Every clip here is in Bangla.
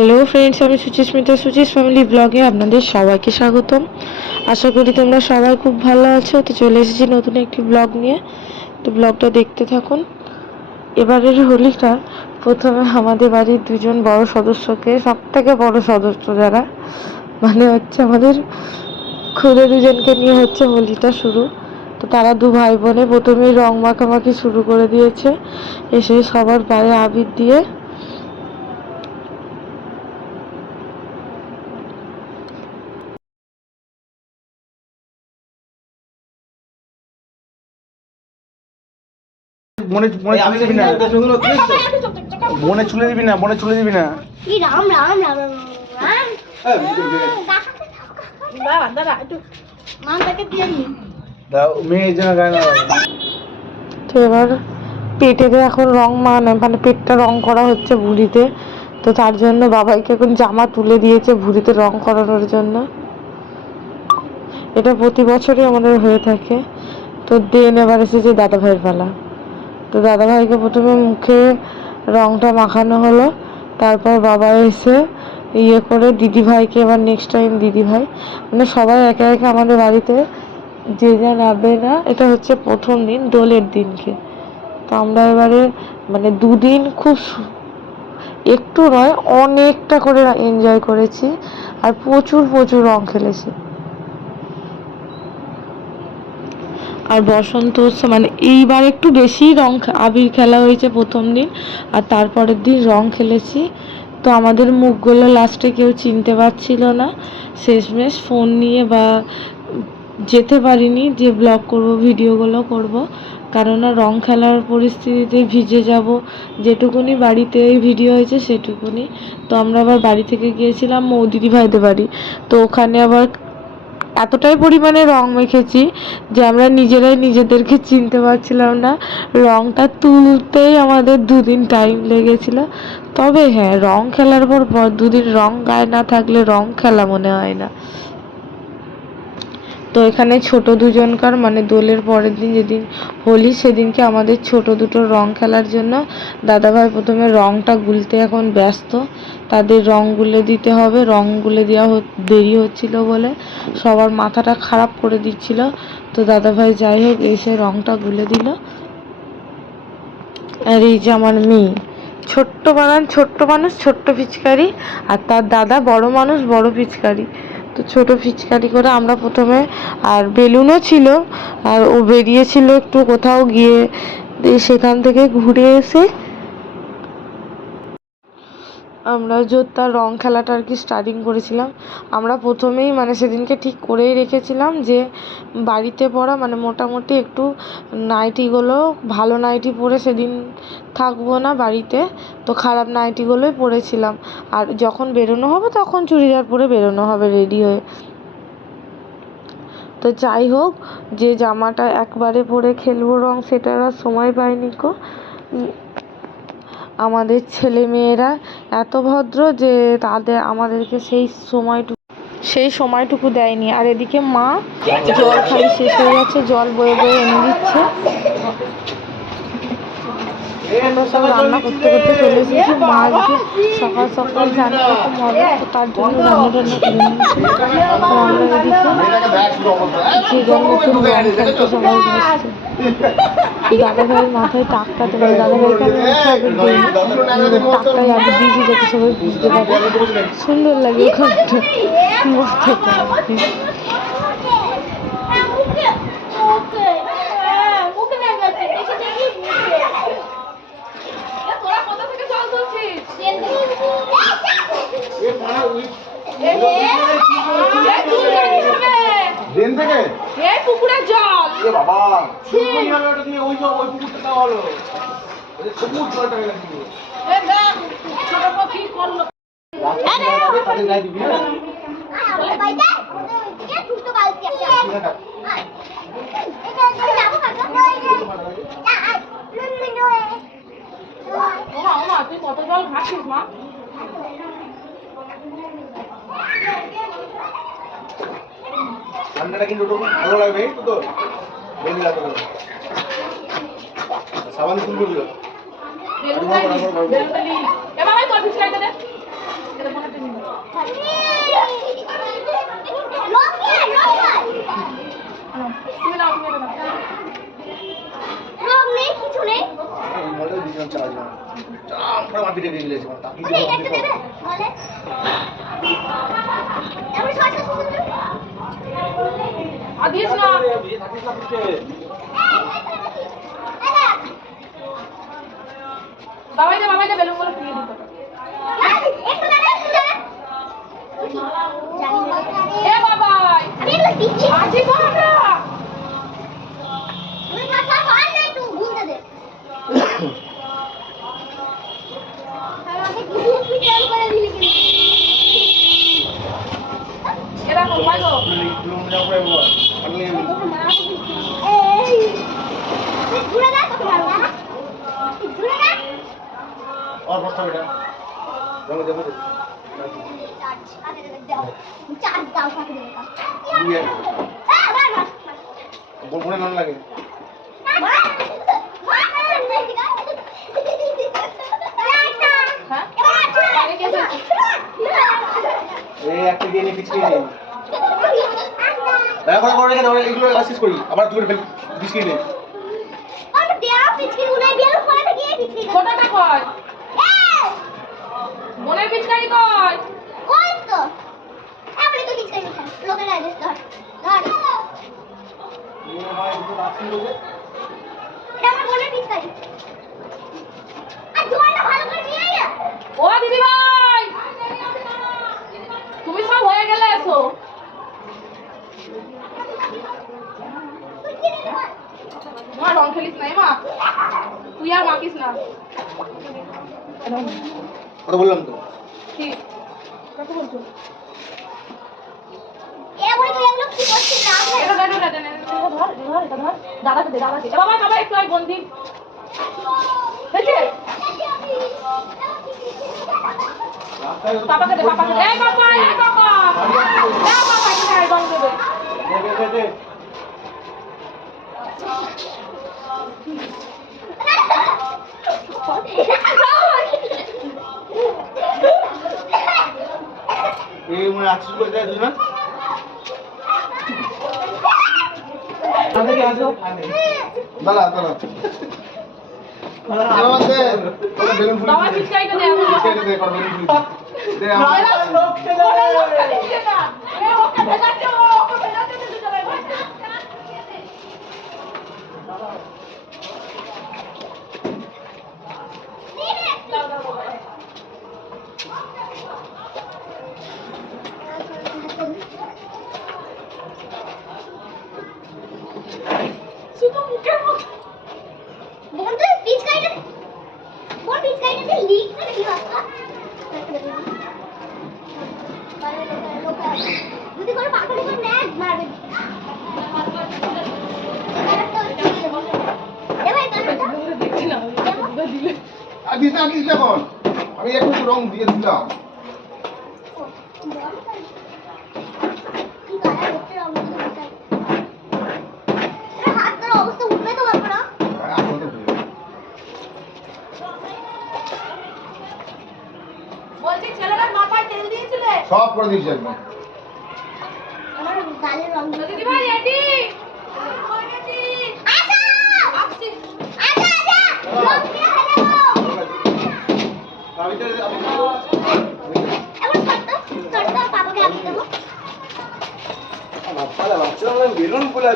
হ্যালো ফ্রেন্ডস, আমি সুচিস্মিতা, সুচিস ফ্যামিলি ব্লগে আপনাদের সবাইকে স্বাগতম। আশা করি তোমরা সবাই খুব ভালো আছো। তো চলে এসেছি নতুন একটি ব্লগ নিয়ে। তো ব্লগটা দেখতে থাকুন। এবারের হোলিটা প্রথমে আমাদের বাড়ির দুজন বড় সদস্যকে, সব থেকে বড় সদস্য যারা মানে হচ্ছে আমাদের খুদে দুজনকে নিয়ে হচ্ছে হোলিটা শুরু। তো তারা দু ভাই বোনে প্রথমেই রং মাখামাখি শুরু করে দিয়েছে, এসে সবার গায়ে আবির দিয়ে। মনে মনে ছুলে দিবি না, মনে ছুলে দিবি না, মনে ছুলে দিবি না। রাম রাম রাম রাম দাঁড়া দাঁড়া একটু মানটাকে দিয়ে নি দাও, মেয়ে যেন গায় না। তো এবার পেটেতে এখন রং মানে পেটটা রং করা হচ্ছে ভুঁড়িতে। তো তার জন্য বাবাইকে এখন জামা তুলে দিয়েছে ভুঁড়িতে রং করানোর জন্য। এটা প্রতি বছরই আমাদের হয়ে থাকে। তো দেন এবার এসেছে দাদা ভাইয়ের পালা। তো দাদা ভাইকে প্রথমে মুখে রংটা মাখানো হলো, তারপর বাবা এসে ইয়ে করে দিদি ভাইকে, এবার নেক্সট টাইম দিদি ভাই, মানে সবাই একে একে আমাদের বাড়িতে যে যা নামবে না। এটা হচ্ছে প্রথম দিন, দোলের দিনকে। তো আমরা এবারে মানে দুদিন খুব একটু নয় অনেকটা করে এনজয় করেছি, আর প্রচুর প্রচুর রং খেলেছি। আর বসন্ত উৎসব মানে এইবার একটু বেশি রং আবির খেলা হয়েছে প্রথম দিন, আর তারপরের দিন রং খেলেছি। তো আমাদের মুখগুলো লাস্টে কেউ চিনতে পারছিল না, শেষমেশ ফোন নিয়ে বা যেতে পারিনি যে ব্লগ করব, ভিডিওগুলো করব, কারণ রং খেলার পরিস্থিতিতে ভিজে যাব। যেটুকুনি বাড়িতে ভিডিও হয়েছে সেটুকুনি। তো আমরা আবার বাড়ি থেকে গিয়েছিলাম দিদি ভাইদের বাড়ি। তো ওখানে আবার এতটাই পরিমাণে রং মেখেছি যে আমরা নিজেরাই নিজেদেরকে চিনতে পারছিলাম না। রংটা তুলতেই আমাদের দুদিন টাইম লেগেছিল। তবে হ্যাঁ, রং খেলার পর দুদিন রং গায়ে না থাকলে রং খেলা মনে হয় না। তো এখানে ছোট দুজনকার মানে দোলের পরের দিন যেদিন হোলি, সেদিনকে আমাদের ছোট দুটো রং খেলার জন্য দাদাভাই প্রথমে রংটা গুলতে এখন ব্যস্ত। তাদের রং গুলে দিতে হবে, রং গুলে দেওয়া দেরি হচ্ছিল বলে সবার মাথাটা খারাপ করে দিচ্ছিল। তো দাদাভাই যাই হোক এসে রংটা গুলে দিল। আর এই যে আমার মেয়ে, ছোট্ট মানুষ ছোট্ট পিচকারি, আর তার দাদা বড় মানুষ বড় পিচকারি। তো ছোট পিচকারি করে আমরা প্রথমে, আর বেলুনও ছিল, আর ও বেরিয়েছিল একটু কোথাও গিয়ে, সেখান থেকে ঘুরে এসে আমরা তার রং খেলাটা আর কি স্টার্টিং করেছিলাম। আমরা প্রথমেই মানে সেদিনকে ঠিক করেই রেখেছিলাম যে বাড়িতে পরা মানে মোটামুটি একটু নাইটিগুলো, ভালো নাইটি পরে সেদিন থাকবো না বাড়িতে। তো খারাপ নাইটিগুলোই পরেছিলাম, আর যখন বেরোনো হবে তখন চুড়িদার পরে বেরোনো হবে রেডি হয়ে। তো যাই হোক, যে জামাটা একবারে পরে খেলবো রং, সেটার আর সময় পাইনি কো। আমাদের ছেলে মেয়েরা এত ভদ্র যে আমাদেরকে সেই সময়টুকু দেয়নি। আর এদিকে মা জল খালি শেষ হয়ে যাচ্ছে, জল বয়ে বয়ে এনে দিচ্ছে। আমরা সব রান্না করতে করতে চলে এসেছি। মা আজকে সকাল সকাল জানি এরকম হবে, তো তার জন্য রান্না টান্না করে নিয়েছি। আর আমরা এদিকে যে যার মতন রং খেলতে সবাই বসছে। দাদা ভাইয়ের মাথায় টাকটাতে পারে, দাদা ভাইকে আমি আবির দিই, টাকটাই আবির দিয়েছি যাতে সবাই বুঝতে পারে। সুন্দর লাগে ওখানটা মাথাটা। পুকুরের জল বাবা ওই পুকুরটা হলো সবুজ জলটা কি করলো তুই কত জল খাচ্ছিস মা? ঠান্ডাটা কিন্তু ভালো লাগবে একটু, তো বেশি লাগবে না। সাবান ফুল করলো এবার তোর পিছনে তুমি নাও, তুমি এটা নাও। মলে দিলাম চার্জ না আমরা মাটি দিয়ে গেলেছি তাকি দিস না। বাবাই দে বেলুন গুলো ফিরিয়ে দিতে। এ বাবাই আজি করো না। এরা মোবাইল और बस्ता बेटा रंग दे मुझे चार्ज दाओ काट देगा ये बार बार बोलने ना लगे হ্যাঁ ए একটা দিয়ে নি পিছকে নি দয়া করে রেখে দাও এগুলো অ্যাসিস্ট করি আবার তুমি পিছকে নি আর দেয়া পিছকে উনাই বেলু পরে থেকে পিছকে ছোটটা কয় মনের পিছকারি কয় ওই তো আপনি তো পিছকে নিছেন লোকের আদেশ ধর ধর ये हमारे जो राशि लोगे এটা আমার মনের পিছকে আর জোয়ারটা ভালো করে দিয়ে আইয়া ও দিদি ভাই তুমি সব হয়ে গেলে এসো মা রং খেলিস নাই মা তুই আর মাখিস না কথা বললাম তো ঠিক কত বলছো এ বলে তুই এগুলো কি করছিস না এটা ধর দাদাকে দে দাদাকে বাবা বাবা একটু আই বন্দি হয়েছে পাপাকে দে পাপাকে দে এই বাবা এই বাবা এটা আই বন্ধ দে দে এই মনে আছিস বলে যায় না আগে আসো দাঁড়া দাঁড়া আমার দে ওটা বেলুন ফুল বাবা পিছকাইটা দে আমার পিছকে দে কর বেলুন ফুল দে আমার লোককে দে না এ ওকে ভেজাতে ওকে ভেজাতে দে চলে শুধু মুখের মধ্যে বন্ধু পিছকাইটা কোন পিছকাইটাতে লিক করে কি বাবা যদি করে পাকড়ে করে নেয় মারবে এ ভাই কারণটা দেখছি না দিলে আদিস এখন আমি একটু রং দিয়ে দিলাম কি কালার হচ্ছে রংগুলো দেখাই এটা হাত ধরে অবস্থা উঠবে তো বাবা না বলছি ছেলেটার মাথায় তেল দিয়েছিলে সব করে দিয়েছি একদম আমার গালের রং দিদি ভাই রেডি হয়ে গেছি আসো আসছি আচ্ছা রং দিয়ে হয়ে যাবো এবার ছোট্ট পাপাকে লাগিয়ে দেবো বেলুন ফুলে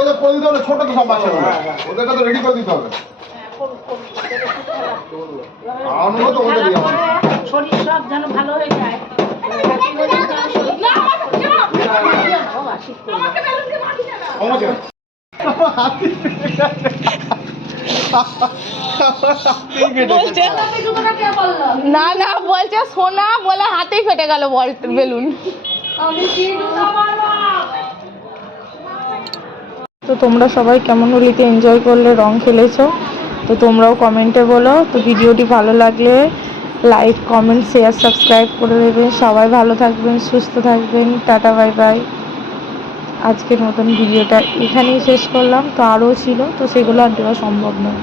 ওদের করে দিতে হবে ছোট তো সব বাচ্চাগুলো ওদেরকে তো রেডি করে দিতে হবে আনন্দ তো ওদের দিয়ে হবে শরীর সব যেন ভালো হয়ে যায় না আমাকে বেলুন দিয়ে মাটি না আমাকে না না বলছে সোনা বলে হাতেই ফেটে গেল বেলুন। আমি কি জুতা মারলাম তো তোমরা সবাই কেমন হোলিতে এনজয় করলে, রং খেলেছো? তো তোমরাও কমেন্টে বলো। তো ভিডিওটি ভালো লাগলে লাইক, কমেন্ট, শেয়ার, সাবস্ক্রাইব করে দেবেন। সবাই ভালো থাকবেন, সুস্থ থাকবেন। Tata, bye bye. আজকের মতন ভিডিওটা এখানেই শেষ করলাম। তো আরও ছিল, তো সেগুলো আর দেওয়া সম্ভব নয়।